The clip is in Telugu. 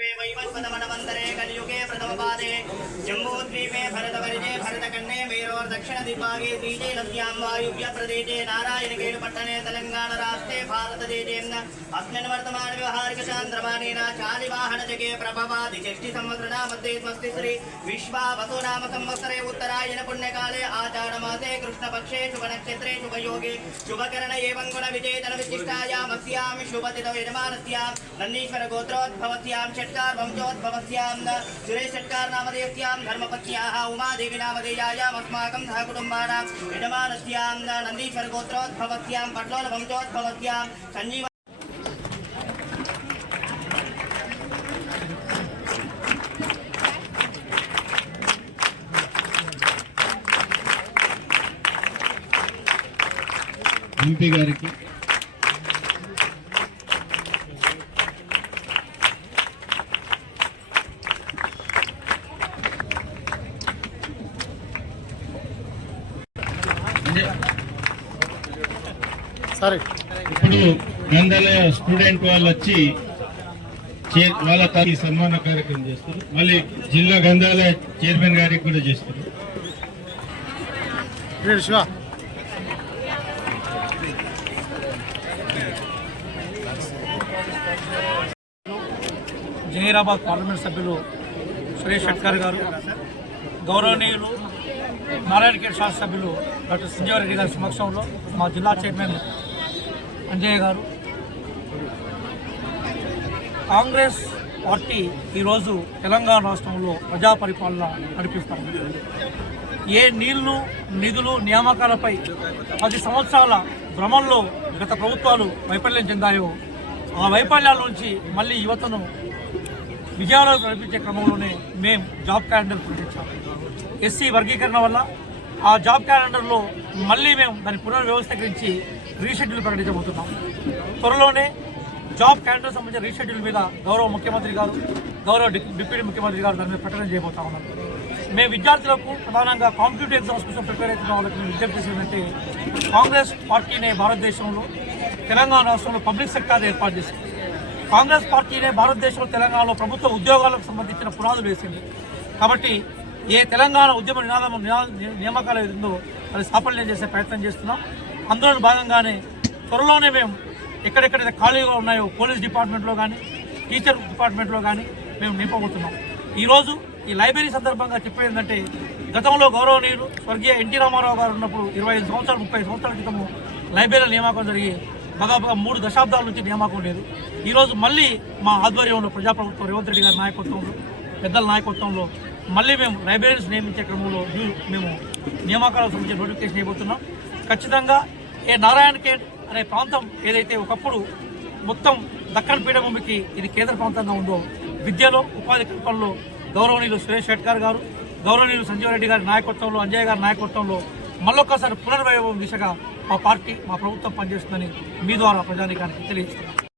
वैवस्वतमनवन्तरे कलियुगे प्रथमपादे जम्बूद्वीपे भरतवर्जे भरतखण्डे मेरोर्दक्षिण दिग्भागे श्रीशैलस्यां वायुव्यप्रदेशे नारायणखेडुपट्टणे तेलंगाणराष्ट्रे भारतदेशे अस्मिन् वर्तमानव्यवहारिकचान्द्रमानेन चालिवाहनजगे प्रभवादिषष्टिसंवत्सरमध्ये स्वस्ति श्री विश्वावसु नाम संवत्सरे उत्तरायण पुण्यकाले आषाढमासे कृष्णपक्षे शुभनक्षत्रे शुभयोगे शुभकरण एवं गुणविजेतनविशिष्टायामस्यां शुभतिथौ यजमानस्यां नन्दीश्वर गोत्रोद्भवस्यां षट्कार वंशोद्भवस्यां सुरेश षट्कार नामधेयस्यां धर्मपत्न्याः उमादेवी नामधेयायाम् अस्माकं सह कुटुम्बानां यजमानस्यां नन्दीश्वर गोत्रोद्भवस्यां पट्लोल वंशोद्भवस्यां संजीव ఎంపీ గారికి సరే ఇప్పుడు గ్రంథాలయ స్టూడెంట్ వాళ్ళు వచ్చి వాళ్ళ సన్మాన కార్యక్రమం చేస్తారు. మళ్ళీ జిల్లా గ్రంథాలయ చైర్మన్ గారికి కూడా చేస్తారు. జహీరాబాద్ పార్లమెంట్ సభ్యులు సురేష్ షట్కర్ గారు, గౌరవనీయులు నారాయణఖేడ్ శాసనసభ్యులు డాక్టర్ సంజీవ్ రెడ్డి గారి సమక్షంలో మా జిల్లా చైర్మన్ అంజయ్య గారు, కాంగ్రెస్ పార్టీ ఈరోజు తెలంగాణ రాష్ట్రంలో ప్రజా పరిపాలన నడిపిస్తాం. ఏ నీళ్లు నిధులు నియామకాలపై 10 సంవత్సరాల భ్రమంలో గత ప్రభుత్వాలు వైఫల్యం చెందాయో ఆ వైఫల్యాల నుంచి మళ్ళీ యువతను విజయాలు నడిపించే క్రమంలోనే మేము జాబ్ క్యాలెండర్ ప్రకటించాము. ఎస్సీ వర్గీకరణ వల్ల ఆ జాబ్ క్యాలెండర్లో మళ్ళీ మేము దాన్ని పునర్వ్యవస్థీకరించి రీషెడ్యూల్ ప్రకటించబోతున్నాం. త్వరలోనే జాబ్ క్యాలెండర్ సంబంధించిన రీషెడ్యూల్ మీద గౌరవ ముఖ్యమంత్రి గారు, గౌరవ డిప్యూటీ ముఖ్యమంత్రి గారు దాని మీద ప్రకటన చేయబోతా ఉన్నారు. మేము విద్యార్థులకు ప్రధానంగా కాంపిటేటివ్ ఎగ్జామ్స్ కోసం ప్రిపేర్ అవుతున్న వాళ్ళకి మేము విజ్ఞప్తి చేసేదంటే, కాంగ్రెస్ పార్టీనే భారతదేశంలో తెలంగాణ రాష్ట్రంలో పబ్లిక్ సెక్టార్ ఏర్పాటు చేసింది. కాంగ్రెస్ పార్టీనే భారతదేశంలో తెలంగాణలో ప్రభుత్వ ఉద్యోగాలకు సంబంధించిన పునాదులు వేసింది. కాబట్టి ఏ తెలంగాణ ఉద్యమ నియామకాలు ఏదో అది సాఫల్యం చేసే ప్రయత్నం చేస్తున్నాం. అందులో భాగంగానే త్వరలోనే మేము ఎక్కడెక్కడైతే ఖాళీగా ఉన్నాయో పోలీస్ డిపార్ట్మెంట్లో కానీ టీచర్ డిపార్ట్మెంట్లో కానీ మేము నింపబోతున్నాం. ఈరోజు ఈ లైబ్రరీ సందర్భంగా చెప్పేది ఏంటంటే, గతంలో గౌరవనీయులు స్వర్గీయ ఎన్టీ రామారావు గారు ఉన్నప్పుడు 25 సంవత్సరాలు 30 సంవత్సరాల క్రితము లైబ్రరీల నియామకం జరిగి దాదాపుగా 3 దశాబ్దాల నుంచి నియామకం లేదు. ఈరోజు మళ్ళీ మా ఆధ్వర్యంలో ప్రజాప్రభుత్వం రేవంత్ రెడ్డి గారి నాయకత్వంలో, పెద్దల నాయకత్వంలో మళ్ళీ మేము లైబ్రరీస్ నియమించే క్రమంలో మేము నియామకాలకు సంబంధించిన నోటిఫికేషన్ ఇవ్వబోతున్నాం. ఖచ్చితంగా నారాయణఖేడ్ అనే ప్రాంతం ఏదైతే ఒకప్పుడు మొత్తం దక్కన్ పీఠభూమికి ఇది కేంద్ర ప్రాంతంగా ఉందో, విద్యలో ఉపాధి కల్పనలో గౌరవనీయులు సురేష్ షట్కర్ గారు, గౌరవనీయులు సంజీవ్ రెడ్డి గారి నాయకత్వంలో, అంజయ్య గారి నాయకత్వంలో మళ్ళొక్కసారి పునర్వైభవం దిశగా మా పార్టీ, మా ప్రభుత్వం పనిచేస్తుందని మీ ద్వారా ప్రజానీకానికి తెలియజేస్తున్నాం.